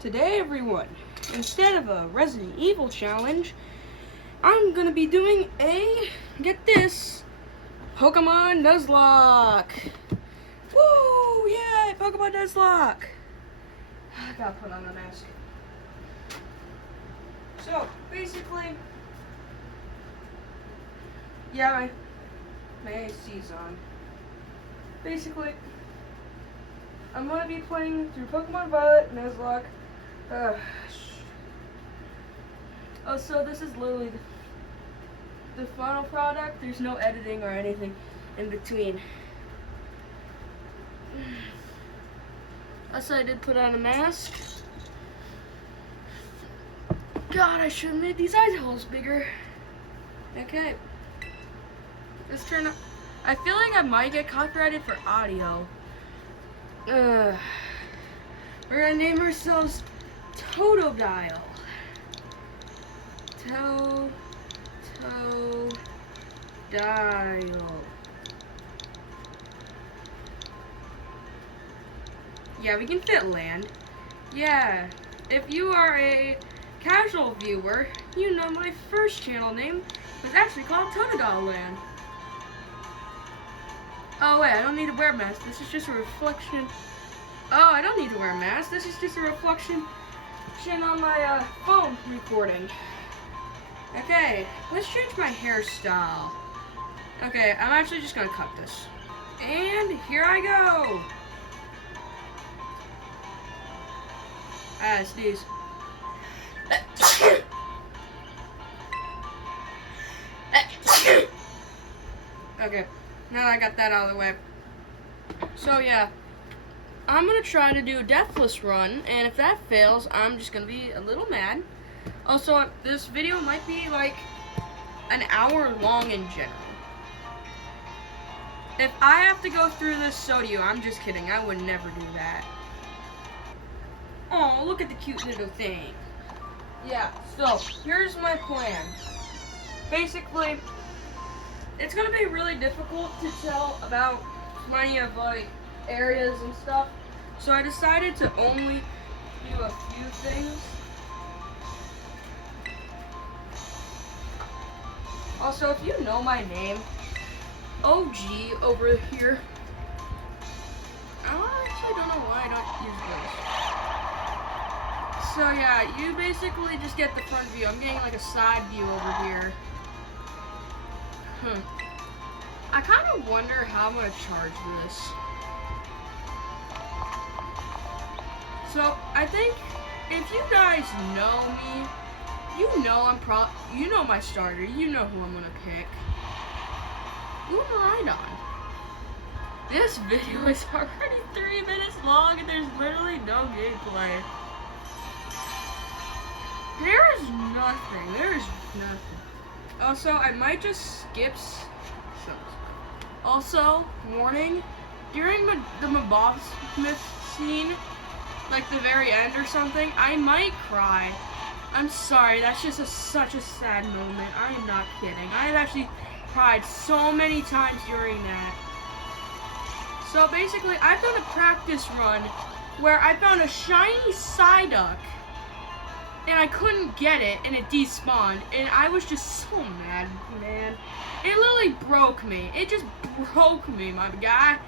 Today, everyone, instead of a Resident Evil challenge, I'm gonna be doing a, get this, Pokemon Nuzlock. Woo! Yay! Pokemon Nuzlock! I gotta put on the mask. So, basically, yeah, my AC's on. Basically, I'm gonna be playing through Pokemon Violet, Nuzlock. Oh, so this is literally the final product. There's no editing or anything in between. Also, I did put on a mask. God, I should have made these eye holes bigger. Okay. Let's turn up. I feel like I might get copyrighted for audio. We're gonna name ourselves Totodile. Totodile. Yeah, we can fit land. Yeah, if you are a casual viewer, you know my first channel name was actually called Totodile Land. Oh wait, I don't need to wear a mask. This is just a reflection. Oh, I don't need to wear a mask. This is just a reflection on my phone recording. Okay, let's change my hairstyle. Okay, I'm actually just gonna cut this. And here I go. Sneeze. Okay, now that I got that out of the way. So yeah, I'm gonna try to do a deathless run, and if that fails, I'm just gonna be a little mad. Also, this video might be like an hour long in general. If I have to go through this, so do you. I'm just kidding. I would never do that. Oh, look at the cute little thing. Yeah, so here's my plan. Basically, it's gonna be really difficult to tell about plenty of like areas and stuff. So I decided to only do a few things. Also, if you know my name, OG over here. I actually don't know why I don't use this. So yeah, you basically just get the front view. I'm getting like a side view over here. I kind of wonder how I'm gonna charge this. So I think if you guys know me, you know my starter. You know who I'm gonna pick. Who am I ride on? This video is already 3 minutes long and there's literally no gameplay. There is nothing. There is nothing. Also, I might just skip some. Also, warning, during the Maboth Smith scene, like the very end or something, I might cry. I'm sorry, that's just such a sad moment. I am not kidding. I have actually cried so many times during that. So basically, I've done a practice run where I found a shiny Psyduck and I couldn't get it and it despawned and I was just so mad, man. It literally broke me. It just broke me, my guy.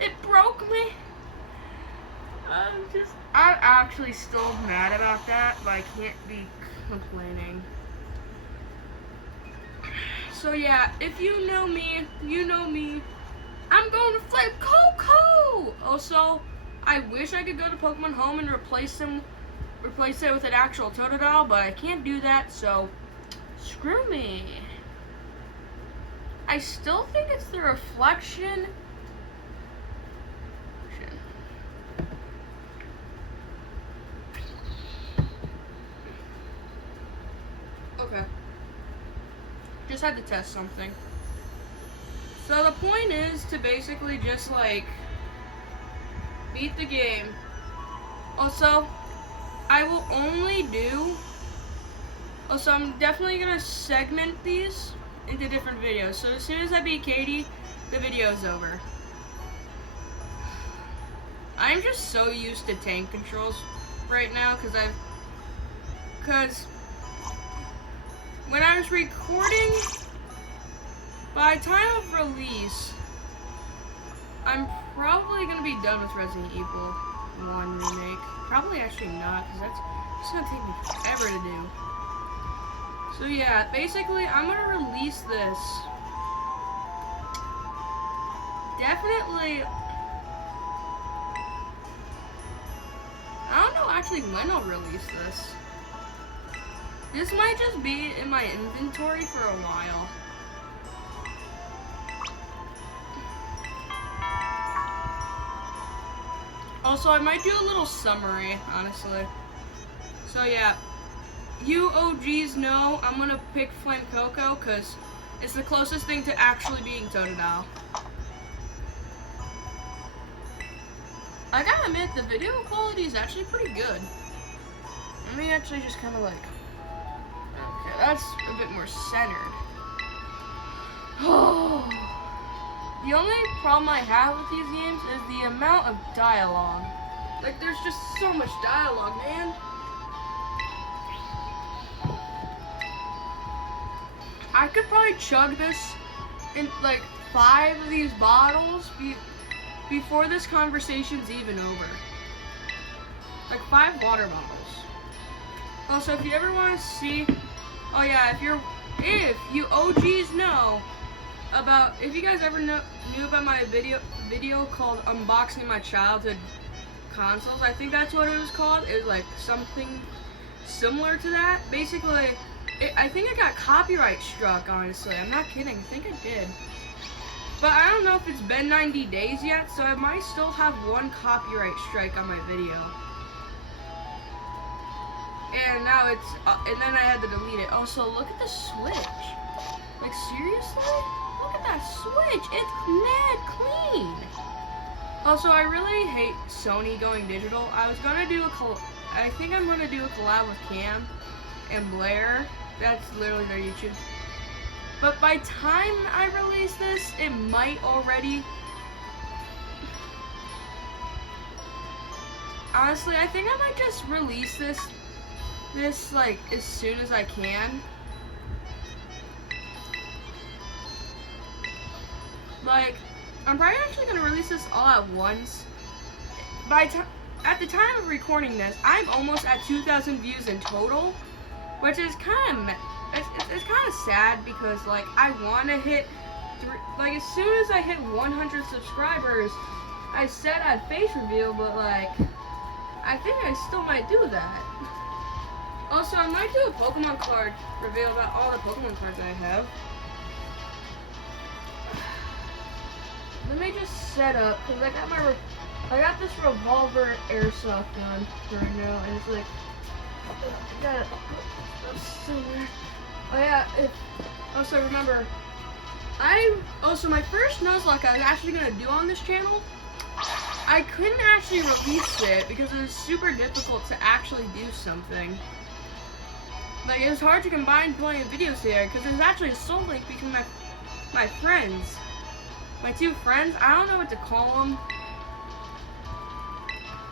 It broke me. I'm actually still mad about that, but I can't be complaining. So yeah, if you know me, you know me. I'm going to flip Coco! Also, I wish I could go to Pokemon Home and replace it with an actual Totodile, but I can't do that, so screw me. I still think it's the reflection. Okay. Just had to test something. So the point is to basically just like beat the game. Also, I will only do. Also, I'm definitely gonna segment these into different videos. So as soon as I beat Katie, the video's over. I'm just so used to tank controls right now because when I was recording, by time of release, I'm probably gonna be done with Resident Evil 1 remake. Probably actually not, because that's just gonna take me forever to do. So yeah, basically I'm gonna release this. Definitely. I don't know actually when I'll release this. This might just be in my inventory for a while. Also, I might do a little summary, honestly. So yeah, you OGs know I'm gonna pick Flame Coco because it's the closest thing to actually being Totodile. I gotta admit, the video quality is actually pretty good. Let me actually just kind of like, okay, that's a bit more centered. Oh. The only problem I have with these games is the amount of dialogue. Like, there's just so much dialogue, man. I could probably chug this in like 5 of these bottles before this conversation's even over. Like 5 water bottles. Also, if you ever want to see, oh yeah, if you OGs know about, if you guys ever knew about my video called Unboxing My Childhood Consoles, I think that's what it was called. It was like something similar to that. Basically, I think I got copyright struck, honestly. I'm not kidding. I think I did. But I don't know if it's been 90 days yet, so I might still have 1 copyright strike on my video. And now it's, and then I had to delete it. Also, look at the Switch. Like, seriously? Look at that Switch. It's mad clean. Also, I really hate Sony going digital. I was gonna do I think I'm gonna do a collab with Cam and Blair. That's literally their YouTube. But by time I release this, it might already. Honestly, I think I might just release this like as soon as I can. Like, I'm probably actually gonna release this all at once. At the time of recording this, I'm almost at 2,000 views in total, which is kind of it's kind of sad because like I want to hit like as soon as I hit 100 subscribers, I said I'd face reveal, but like I think I still might do that. Also, I might do a Pokemon card reveal about all the Pokemon cards I have. Let me just set up, because I got this revolver airsoft gun right now, and it's like, I got it somewhere. Oh yeah, also remember, my first Nuzlock I was actually going to do on this channel, I couldn't actually release it because it was super difficult to actually do something. Like, it was hard to combine playing videos here, because there's actually a soul link between my friends. My 2 friends, I don't know what to call them,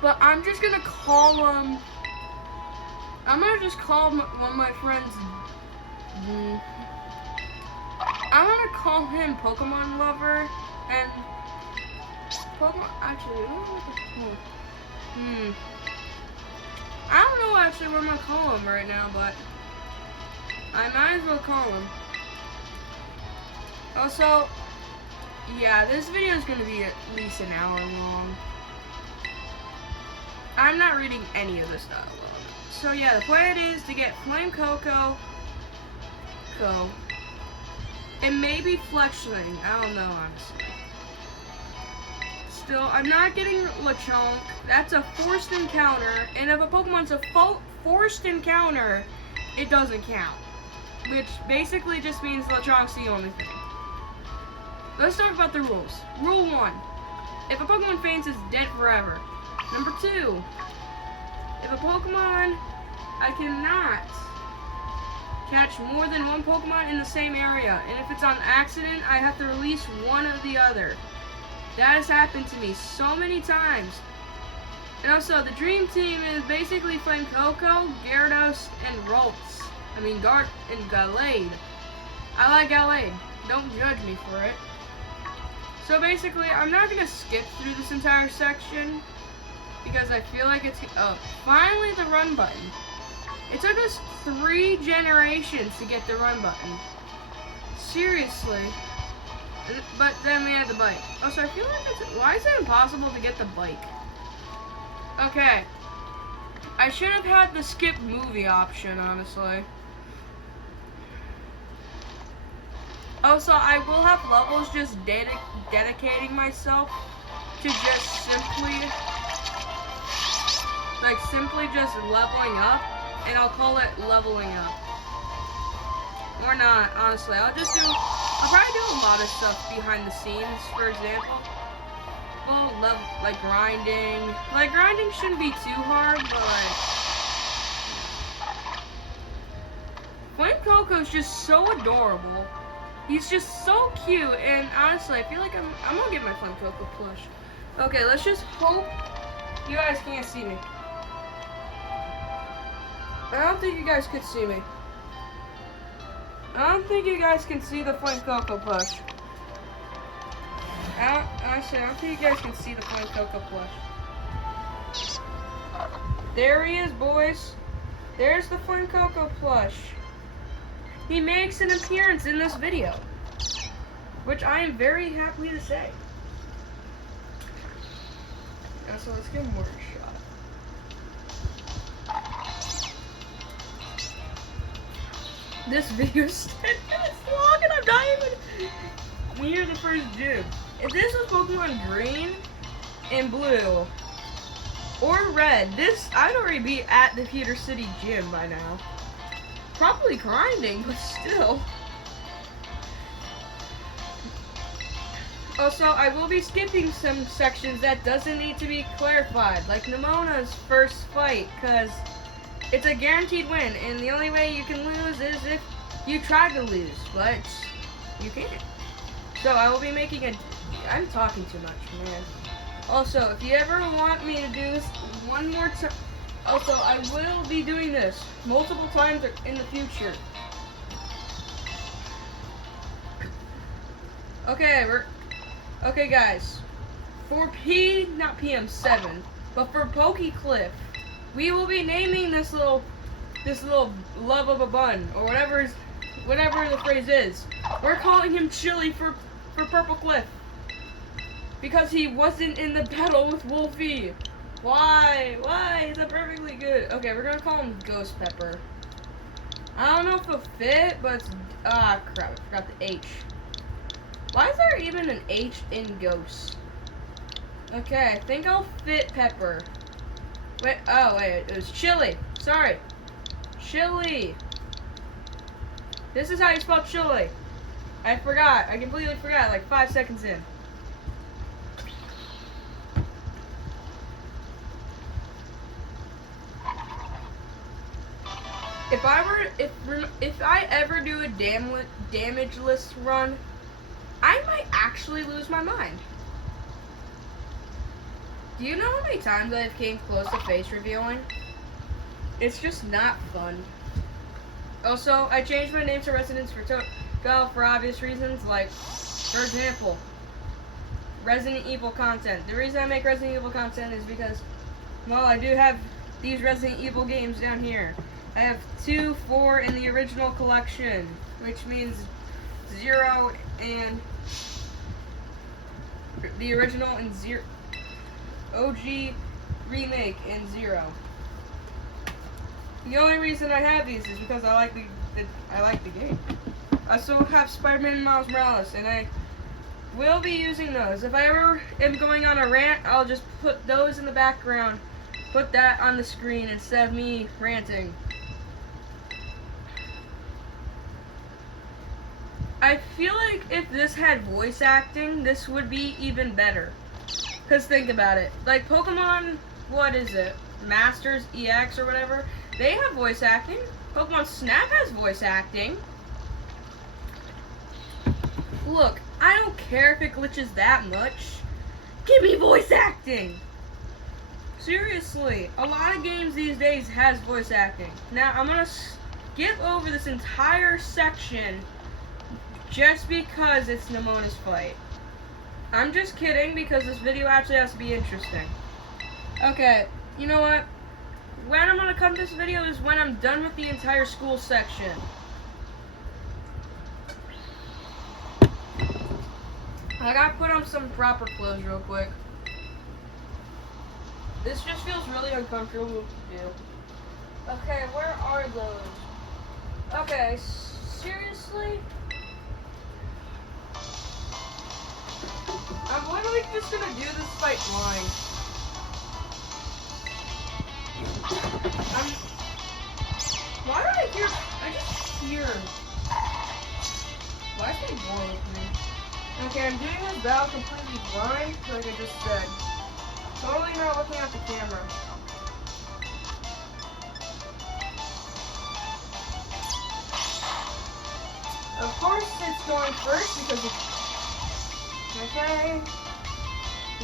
but I'm just gonna call them, I'm gonna just call one of my friends, I'm gonna call him Pokemon Lover, and Pokemon, actually, I don't know what to call him. I don't know actually what I'm gonna call him right now, but I might as well call him. Also, yeah, this video is going to be at least an hour long. I'm not reading any of this dialogue. So yeah, the plan is to get Flame Coco, and maybe Fletchling. I don't know, honestly. Still, I'm not getting Lechonk. That's a forced encounter, and if a Pokemon's a forced encounter, it doesn't count. Which basically just means Lechonk's the only thing. Let's talk about the rules. Rule 1. If a Pokemon faints, it's dead forever. Number 2. If a Pokemon, I cannot catch more than 1 Pokemon in the same area. And if it's on accident, I have to release one or the other. That has happened to me so many times. And also, the dream team is basically Flame Coco, Gyarados, and Ralts. I mean, Gart and Gallade. I like Gallade. Don't judge me for it. So basically, I'm not going to skip through this entire section because I feel like it's... Oh, finally the run button. It took us 3 generations to get the run button. Seriously. But then we had the bike. Oh, so I feel like it's... Why is it impossible to get the bike? Okay. I should have had the skip movie option, honestly. Also, I will have levels just dedicating myself to just simply just leveling up, and I'll call it leveling up. Or not, honestly. I'll probably do a lot of stuff behind the scenes, for example. Well, like grinding. Like, grinding shouldn't be too hard, but like... Flame Coco's just so adorable. He's just so cute, and honestly, I feel like I'm gonna get my Flame Coco plush. Okay, let's just hope you guys can't see me. I don't think you guys could see me. I don't think you guys can see the Flame Coco plush. Honestly, I don't think you guys can see the Flame Coco plush. There he is, boys. There's the Flame Coco plush. He makes an appearance in this video, which I am very happy to say. So let's give him more a shot. This video's 10 minutes long and I'm not even near the first gym. If this was Pokemon Green and Blue or Red, I'd already be at the Peter City gym by now. Probably grinding, but still. Also, I will be skipping some sections that doesn't need to be clarified, like Nemona's first fight, because it's a guaranteed win, and the only way you can lose is if you try to lose, but you can't. So I will be making I'm talking too much, man. Also, if you ever want me to do this one more time, also, I will be doing this multiple times in the future. Okay, guys. For not PM7, but for Poke Cliff, we will be naming this little love of a bun, or whatever the phrase is. We're calling him Chili for Purple Cliff, because he wasn't in the battle with Wolfie. Why? He's a perfectly good. Okay, we're gonna call him Ghost Pepper. I don't know if it'll fit, but it's... crap, I forgot the H. Why is there even an H in Ghost? Okay, I think I'll fit Pepper. Wait, it was Chili. Sorry. Chili. This is how you spell Chili. I forgot. I completely forgot, like 5 seconds in. If I ever do a damageless run, I might actually lose my mind. Do you know how many times I've came close to face revealing? It's just not fun. Also, I changed my name to Residence for obvious reasons, like, for example, Resident Evil content. The reason I make Resident Evil content is because, well, I do have these Resident Evil games down here. I have 2, 4 in the original collection, which means 0 and the original and 0, OG, remake, and 0. The only reason I have these is because I like the game. I still have Spider-Man and Miles Morales, and I will be using those. If I ever am going on a rant, I'll just put those in the background, put that on the screen instead of me ranting. I feel like if this had voice acting, this would be even better. Because think about it. Like Pokemon, what is it? Masters EX or whatever? They have voice acting. Pokemon Snap has voice acting. Look, I don't care if it glitches that much. Give me voice acting! Seriously, a lot of games these days has voice acting. Now, I'm gonna skip over this entire section just because it's Nemona's fight. I'm just kidding because this video actually has to be interesting. Okay, you know what? When I'm gonna cut this video is when I'm done with the entire school section. I gotta put on some proper clothes real quick. This just feels really uncomfortable to do. Okay, where are those? Okay, seriously? I'm literally just gonna do this fight blind. Why do I just hear. Why is my boy with me? Okay, I'm doing this battle completely blind, like I just said. Totally not looking at the camera. Of course it's going first because it's... Okay.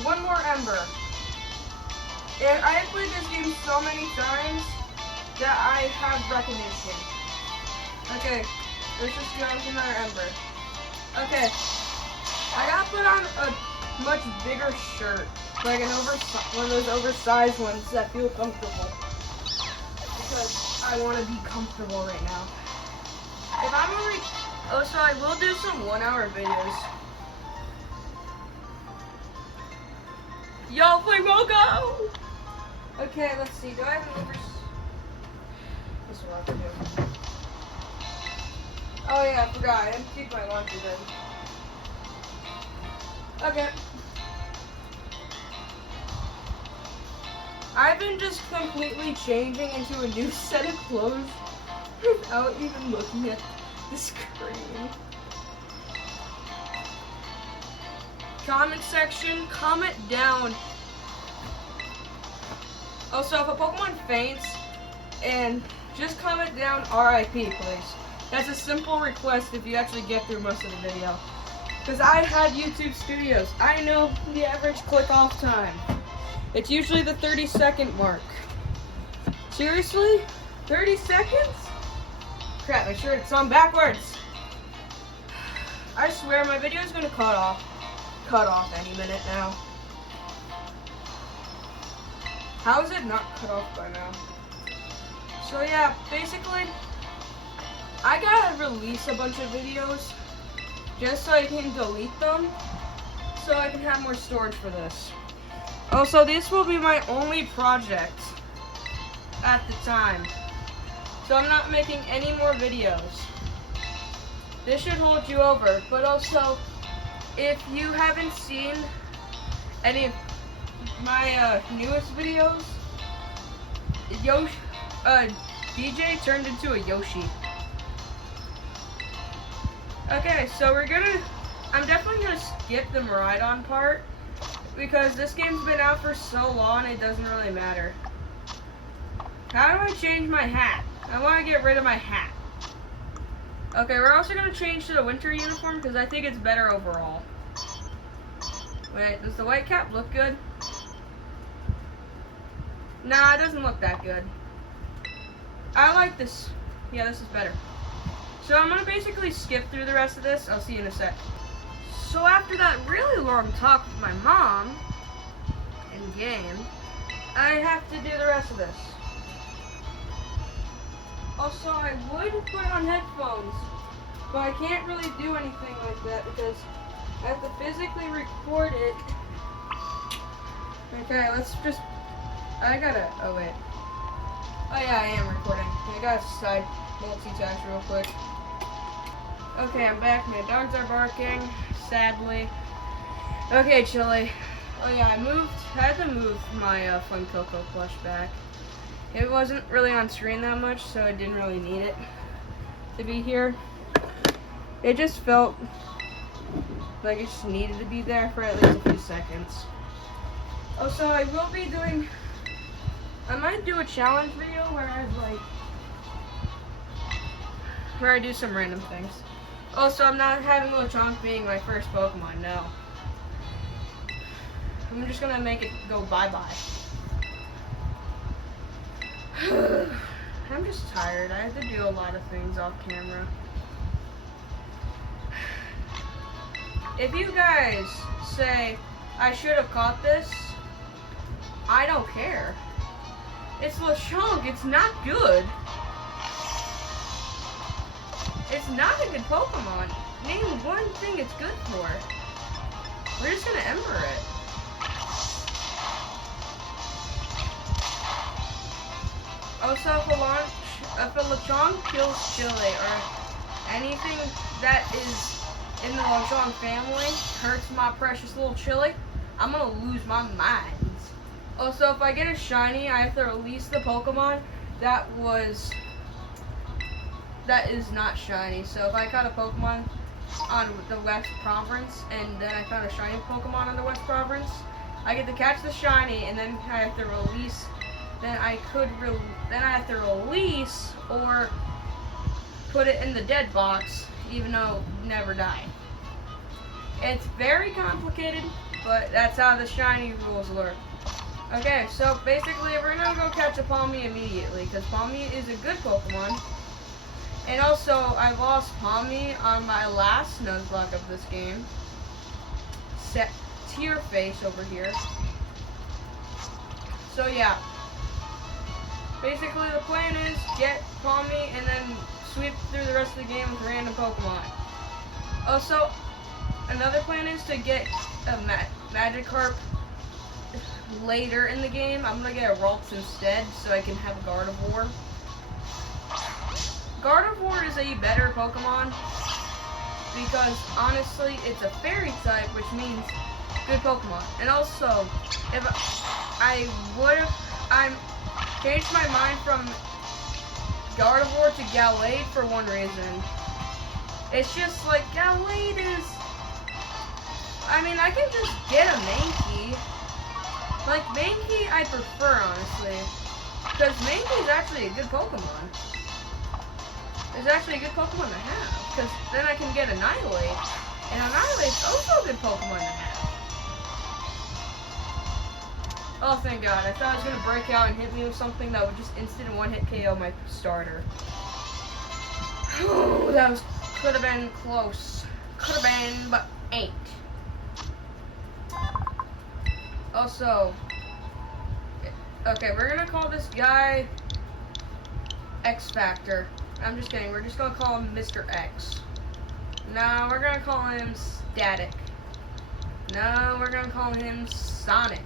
One more ember. And I have played this game so many times that I have recognition. Okay, let's just go with another ember. Okay. I gotta put on a much bigger shirt. Like one of those oversized ones that feel comfortable. Because I want to be comfortable right now. If I'm only... Oh, so I will do some 1-hour videos. Yo, play Mogo! Okay, let's see. Do I have an This is what I have to do. Oh yeah, I forgot. I didn't keep my lunches in. Okay. I've been just completely changing into a new set of clothes without even looking at the screen. Comment section, comment down. Also, if a Pokemon faints, and just comment down RIP, please. That's a simple request if you actually get through most of the video. Because I had YouTube Studios. I know the average click off time. It's usually the 30-second mark. Seriously? 30 seconds? Crap, my shirt's on backwards. I swear my video is gonna cut off any minute now. How is it not cut off by now? So yeah, basically, I gotta release a bunch of videos just so I can delete them, so I can have more storage for this. Also, this will be my only project at the time, so I'm not making any more videos. This should hold you over, but also, if you haven't seen any of my newest videos, DJ turned into a Yoshi. Okay, so I'm definitely gonna skip the Miraidon part, because this game's been out for so long, it doesn't really matter. How do I change my hat? I want to get rid of my hat. Okay, we're also going to change to the winter uniform, because I think it's better overall. Wait, does the white cap look good? Nah, it doesn't look that good. I like this. Yeah, this is better. So I'm going to basically skip through the rest of this. I'll see you in a sec. So after that really long talk with my mom in game, I have to do the rest of this. Also, I would put on headphones, but I can't really do anything like that because I have to physically record it. Okay, oh wait. Oh yeah, I am recording. I gotta side multitask real quick. Okay, I'm back. My dogs are barking, sadly. Okay, Chili. Oh yeah, I had to move my Fun Cocoa plush back. It wasn't really on screen that much, so I didn't really need it to be here. It just felt like it just needed to be there for at least a few seconds. Also, I might do a challenge video where I do some random things. Also, I'm not having Lechonk being my first Pokemon, no. I'm just gonna make it go bye-bye. I'm just tired. I have to do a lot of things off camera. If you guys say I should have caught this, I don't care. It's Lechonk. It's not good. It's not a good Pokemon. Name one thing it's good for. We're just gonna Ember it. Also, if a Lechonk kills Chili or anything that is in the Lechonk family hurts my precious little Chili, I'm gonna lose my mind. Also, if I get a shiny, I have to release the Pokemon that is not shiny. So if I caught a Pokemon on the West Province and then I found a shiny Pokemon on the West Province, I get to catch the shiny and then I have to release. Then I have to release or put it in the dead box, even though it never died. It's very complicated, but that's how the shiny rules work. Okay, so basically we're gonna go catch a Palmy immediately, because Palmy is a good Pokemon. And also, I lost Palmy on my last Nuzlock of this game. Set Tear Face over here. So yeah. Basically the plan is get Palmy and then sweep through the rest of the game with random Pokemon. Also, another plan is to get a Magikarp later in the game. I'm gonna get a Ralts instead so I can have a Gardevoir. Gardevoir is a better Pokemon because honestly it's a fairy type, which means good Pokemon. And also, if I changed my mind from Gardevoir to Gallade for one reason. It's just like Gallade is, I mean, I can just get a Mankey. Like, Mankey I prefer, honestly. Because Mankey is actually a good Pokemon. It's actually a good Pokemon to have. Because then I can get Annihilate. And Annihilate's also a good Pokemon to have. Oh, thank God. I thought it was going to break out and hit me with something that would just instant one-hit KO my starter. Oh, that could have been close. Could have been, but ain't. Also, okay, we're gonna call this guy X Factor. I'm just kidding. We're just gonna call him Mr. X. No, we're gonna call him Static. No, we're gonna call him Sonic.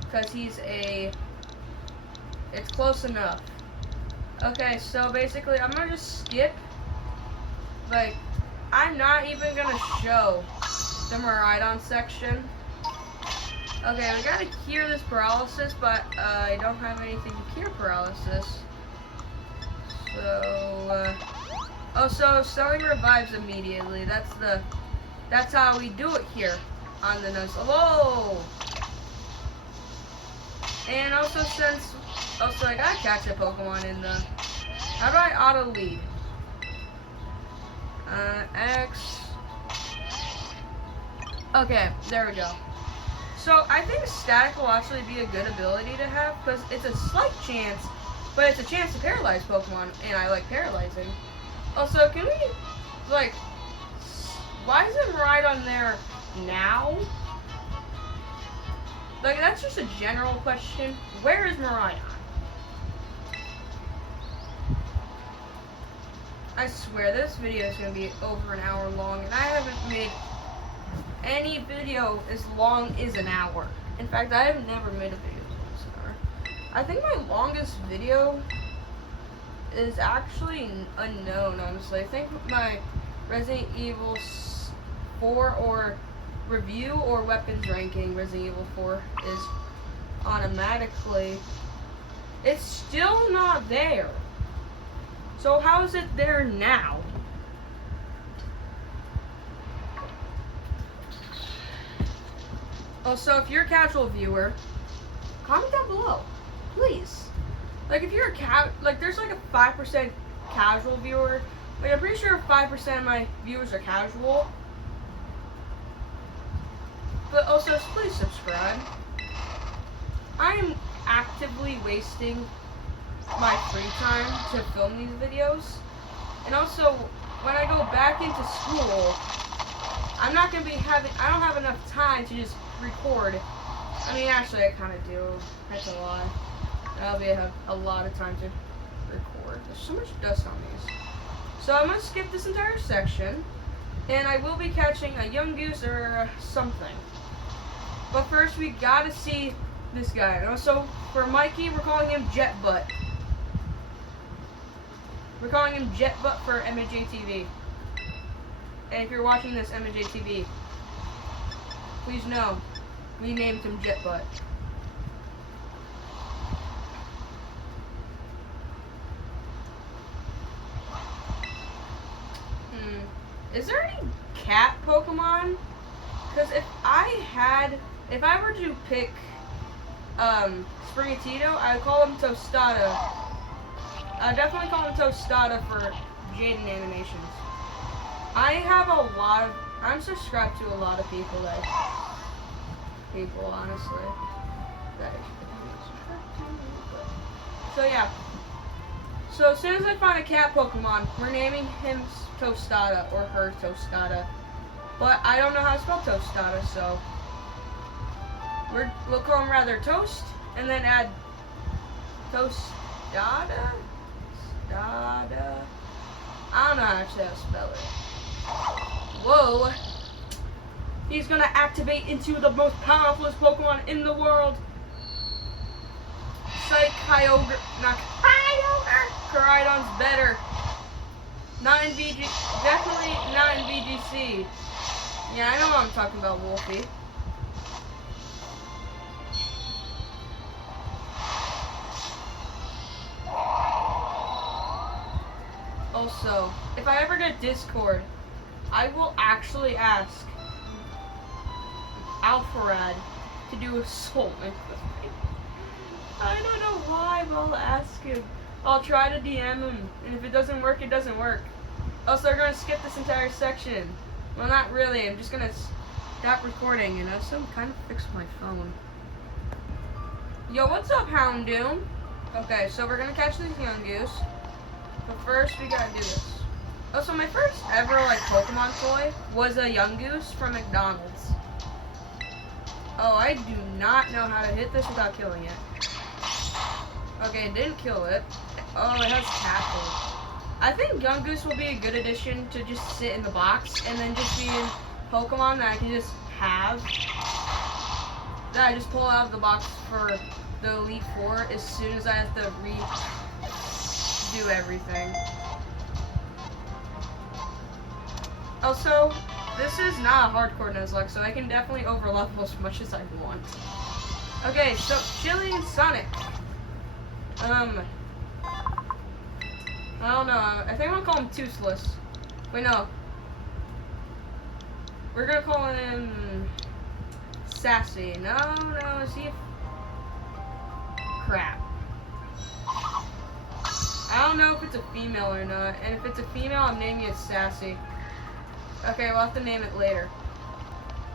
Because it's close enough. Okay, so basically, I'm gonna just skip. Like, I'm not even gonna show the Miraidon section. Okay, we gotta cure this paralysis, but I don't have anything to cure paralysis. So, so selling revives immediately. That's how we do it here on the Nuzlock. Whoa! And also I gotta catch a Pokemon in the. How do I auto lead? X. Okay, there we go. So I think Static will actually be a good ability to have because it's a slight chance, but it's a chance to paralyze Pokemon, and I like paralyzing. Also, can we, like, why is it Miraidon there now? Like, that's just a general question. Where is Miraidon? I swear this video is going to be over an hour long, and I haven't made any video as long as an hour. In fact, I have never made a video as long as an hour. I think my longest video is actually unknown, honestly. I think my Resident Evil 4 or review or weapons ranking Resident Evil 4 is automatically. It's still not there. So how is it there now? Also, if you're a casual viewer, comment down below, please. Like, if you're there's like a 5% casual viewer. Like, I'm pretty sure 5% of my viewers are casual. But also, please subscribe. I am actively wasting my free time to film these videos. And also, when I go back into school, I don't have enough time to just record. I mean, actually, I kind of do. That's a lie. That'll be a lot of time to record. There's so much dust on these. So I'm going to skip this entire section, and I will be catching a young goose or something. But first, we got to see this guy. And also, for Mikey, we're calling him Jet Butt. We're calling him Jet Butt for MJ TV. And if you're watching this, MJ TV, please know, we named him Jet Butt. Is there any cat Pokemon? Because if I were to pick Springatito, I would call him Tostada. I'd definitely call him Tostada for Jaden Animations. I'm subscribed to a lot of people, honestly. So yeah. So as soon as I find a cat Pokemon, we're naming him Tostada, or her Tostada. But I don't know how to spell Tostada, so we'll call him rather Toast, and then add Tostada? Stada? I don't know actually how to spell it. Whoa! He's gonna activate into the most powerful Pokemon in the world. Kyogre, not Kyogre. Koraidon's better. Not in VG, definitely not in VGC. Yeah, I know what I'm talking about, Wolfie. Also, if I ever get Discord, I will actually ask Alpharad to do a soul link with me. I don't know why, but I'll ask him. I'll try to DM him, and if it doesn't work, it doesn't work. Also, we're gonna skip this entire section. Well, not really. I'm just gonna stop recording, and also kind of fix my phone. Yo, what's up, Houndoom? Okay, so we're gonna catch this young goose. But first, we gotta do this. Also, my first ever Pokemon toy was a young goose from McDonald's. Oh, I do not know how to hit this without killing it. Okay, it didn't kill it. Oh, it has tackle. I think young goose will be a good addition to just sit in the box and then just be in Pokemon that I can just have. That I just pull out of the box for the Elite Four as soon as I have to redo everything. Also, this is not a hardcore Nuzlock, so I can definitely overlevel as much as I want. Okay, so Chili and Sonic. I don't know. I think I'm gonna call him Toothless. Wait, no. We're gonna call him Sassy. No, is he? Crap. I don't know if it's a female or not. And if it's a female, I'm naming it Sassy. Okay, we'll have to name it later.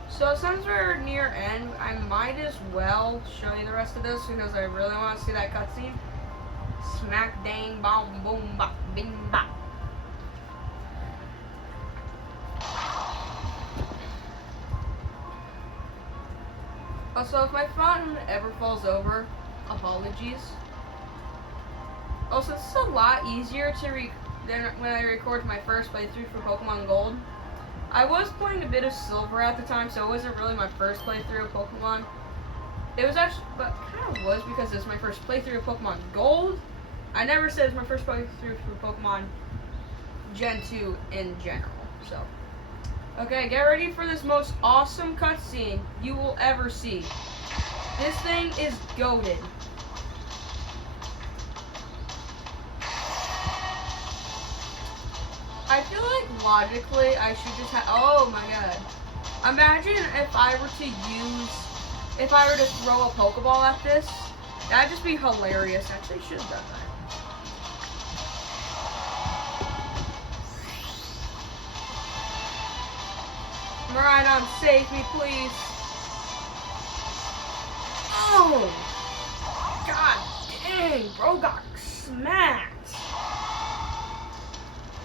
So since we're near end, I might as well show you the rest of this because I really want to see that cutscene. Smack dang boom boom bop bing bop. Also, if my phone ever falls over, apologies. Also, this is a lot easier than when I recorded my first playthrough for Pokemon Gold. I was playing a bit of Silver at the time, so it wasn't really my first playthrough of Pokemon. It was actually, but kind of was because it's my first playthrough of Pokemon Gold. I never said it's my first playthrough for Pokemon Gen 2 in general. So, okay, get ready for this most awesome cutscene you will ever see. This thing is goated. I feel like logically I should just have. Oh my god! Imagine if I were to throw a Pokeball at this. That'd just be hilarious. Actually, I should have done that. Miraidon, save me, please. Oh! Dang, bro got smacked.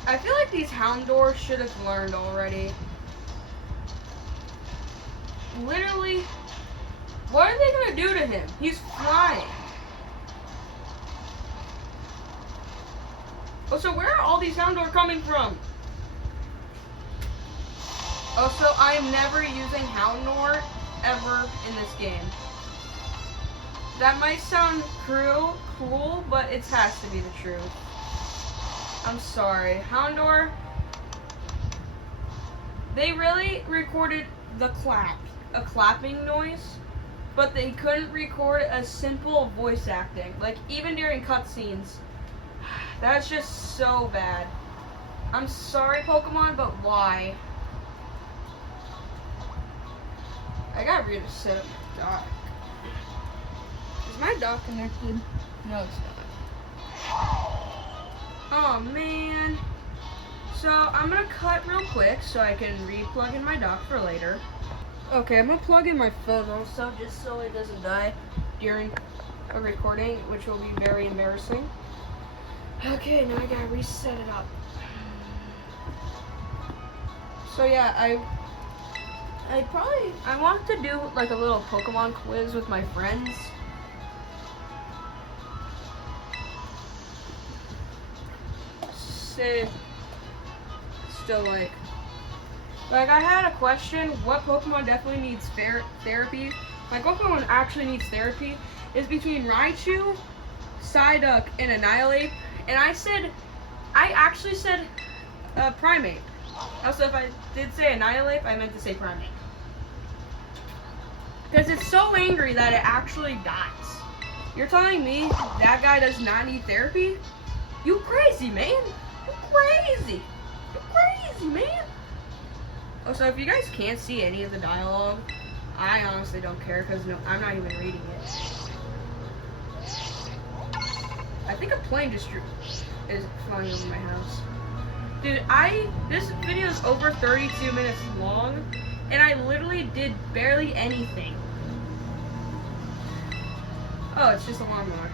I feel like these Houndours should have learned already. Literally, what are they gonna do to him? He's flying. Oh, so where are all these Houndour coming from? Also, I am never using Houndour ever in this game. That might sound cruel, but it has to be the truth. I'm sorry. Houndour, they really recorded the clap, a clapping noise, but they couldn't record a simple voice acting. Like, even during cutscenes. That's just so bad. I'm sorry, Pokemon, but why? I got rid of set up my dock. Is my dock connected? No, it's not. Oh, man. So, I'm going to cut real quick so I can re-plug in my dock for later. Okay, I'm going to plug in my phone also just so it doesn't die during a recording, which will be very embarrassing. Okay, now I gotta reset it up. So yeah, I want to do like a little Pokemon quiz with my friends. Say, still like I had a question, what Pokemon definitely needs therapy? Like what Pokemon actually needs therapy is between Raichu, Psyduck, and Annihilate. And I actually said Primate. Also, if I did say Annihilate, I meant to say Primate. Because it's so angry that it actually dies. You're telling me that guy does not need therapy? You crazy, man. You crazy. You crazy, man. Also, if you guys can't see any of the dialogue, I honestly don't care because I'm not even reading it. I think a plane just is flying over my house. Dude, this video is over 32 minutes long, and I literally did barely anything. Oh, it's just a lawnmower.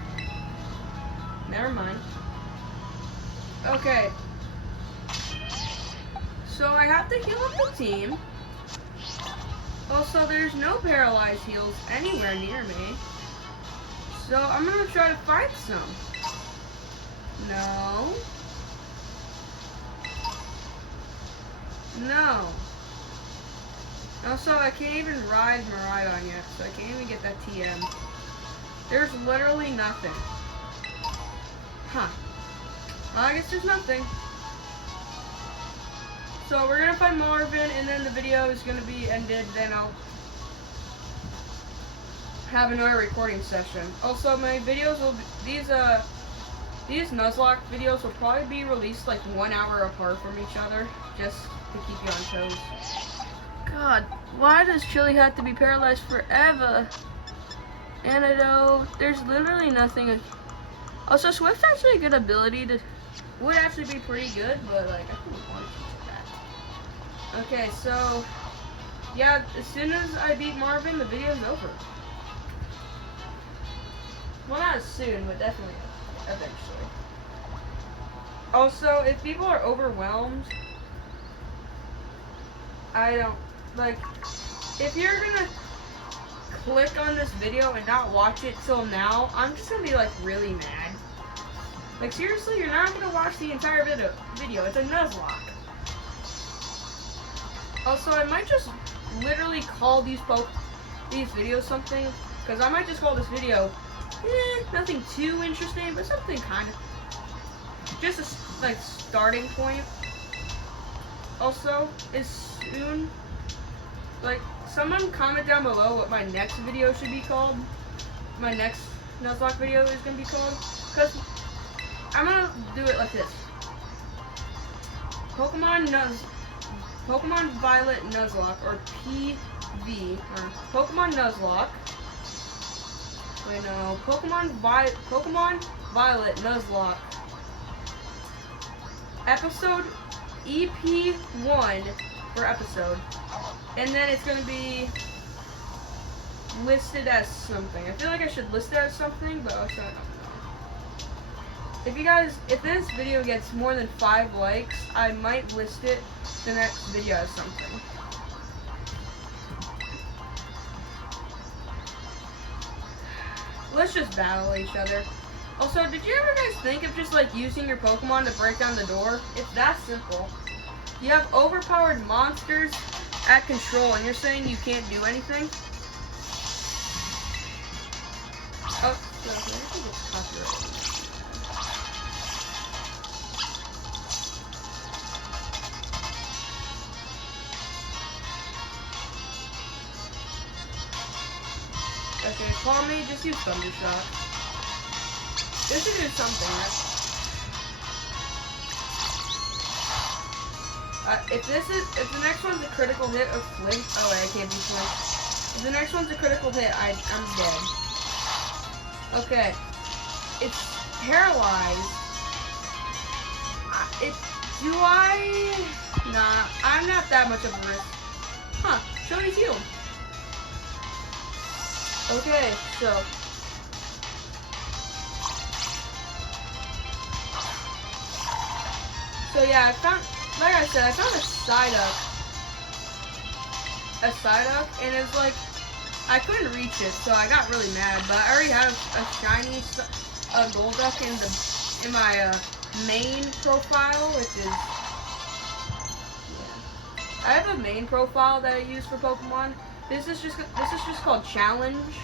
Never mind. Okay. So I have to heal up the team. Also, there's no paralyzed heals anywhere near me. So I'm gonna try to find some. No. No. Also, I can't even ride Miraidon yet, so I can't even get that TM. There's literally nothing. Huh. Well, I guess there's nothing. So we're gonna find Marvin, and then the video is gonna be ended. Then I'll have another recording session. Also, my videos will be, these Nuzlock videos will probably be released like 1 hour apart from each other, just to keep you on toes. God, why does Chili have to be paralyzed forever? Antidote, there's literally nothing. Also, Swift's actually a good ability would actually be pretty good, but like, I don't want to teach that. Okay, so, yeah, as soon as I beat Marvin, the video's over. Well, not as soon, but definitely eventually. Also, if people are overwhelmed, I don't, like, if you're gonna click on this video and not watch it till now, I'm just gonna be, like, really mad. Like, seriously, you're not gonna watch the entire video. It's a Nuzlock. Also, I might just literally call these videos something, because I might just call this video, nothing too interesting, but something kind of, just a, like, starting point. Also, as soon, like, someone comment down below what my next video should be called. My next Nuzlock video is going to be called. Because I'm going to do it like this. Pokemon Violet Nuzlock, or PV, or Pokemon Nuzlock. Wait, no. Pokemon Violet Nuzlock. Episode Ep1 for episode. And then it's going to be listed as something. I feel like I should list it as something, but also I don't know. if this video gets more than 5 likes, I might list it the next video as something. Let's just battle each other. Also, did you ever guys think of just like using your Pokemon to break down the door? It's that simple. You have overpowered monsters at control, and you're saying you can't do anything? Oh, so I think it's copyrighted. Okay, call me, just use Thunder Shot. This should do something, right? If the next one's a critical hit of Flint, oh wait, I can't do Flint. If the next one's a critical hit, I'm dead. Okay, it's paralyzed. Nah, I'm not that much of a risk. Huh, Shoney's healed. Okay, so. So yeah, like I said, I found a Psyduck, and it's like, I couldn't reach it, so I got really mad, but I already have a shiny Golduck in my main profile, which is, yeah. I have a main profile that I use for Pokemon. This is just called Challenge,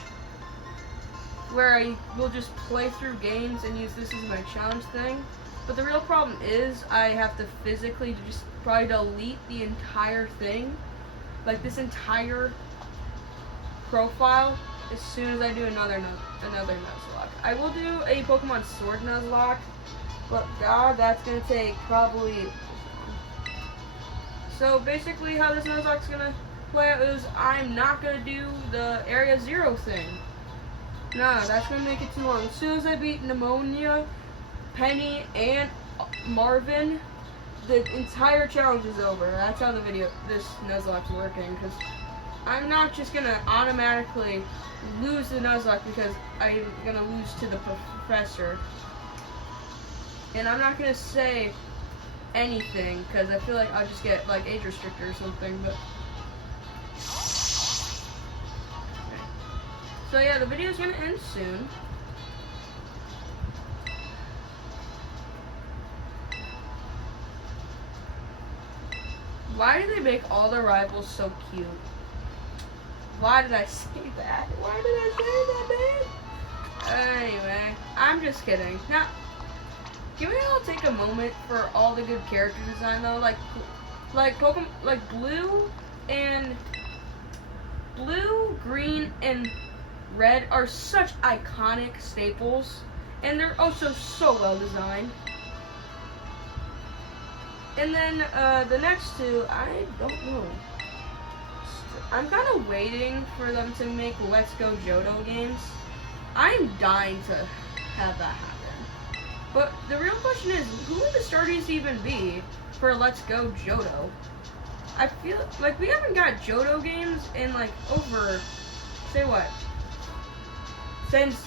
where I will just play through games and use this as my challenge thing. But the real problem is I have to physically just probably delete the entire thing, like this entire profile, as soon as I do another Nuzlock. I will do a Pokemon Sword Nuzlock, but God, that's gonna take probably. So basically, how this Nuzlock's gonna play out is I'm not gonna do the Area 0 thing. No, that's gonna make it too long. As soon as I beat Pneumonia, Penny, and Marvin, the entire challenge is over. That's how this Nuzlock's working, because I'm not just gonna automatically lose the Nuzlocke because I'm gonna lose to the professor. And I'm not gonna say anything, because I feel like I'll just get like age restricted or something, but. So yeah, the video's gonna end soon. Why do they make all the rivals so cute? Why did I say that? Why did I say that, man? Anyway, I'm just kidding. Now, can we all take a moment for all the good character design though? Like Pokemon, like Blue, Green, and Red are such iconic staples, and they're also so well designed. And then the next two, I don't know. I'm kind of waiting for them to make Let's Go Johto games. I'm dying to have that happen. But the real question is, who would the starters even be for Let's Go Johto? I feel like we haven't got Johto games in like over, say what? Since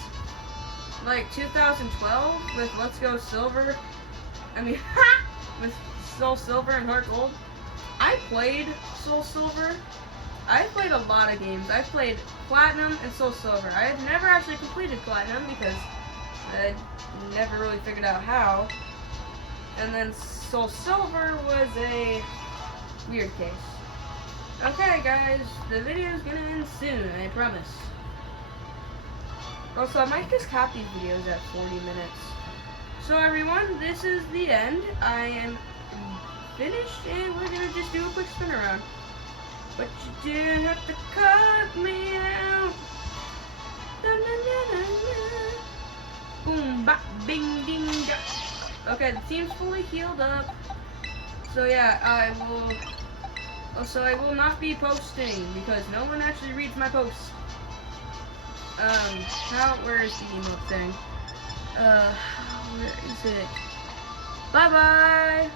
like 2012 with Let's Go Silver. I mean, with Soul Silver and Heart Gold. I played Soul Silver. I played a lot of games. I played Platinum and Soul Silver. I had never actually completed Platinum because I never really figured out how. And then Soul Silver was a weird case. Okay guys, the video's gonna end soon, I promise. Also, I might just cap these videos at 40 minutes. So everyone, this is the end. I am finished, and we're gonna just do a quick spin around. But you didn't have to cut me out. Da, na, na, na, na. Boom, bop, bing, ding, da. Okay, the team's fully healed up. So yeah, I will not be posting because no one actually reads my posts. Where is the emote thing? Where is it? Bye bye!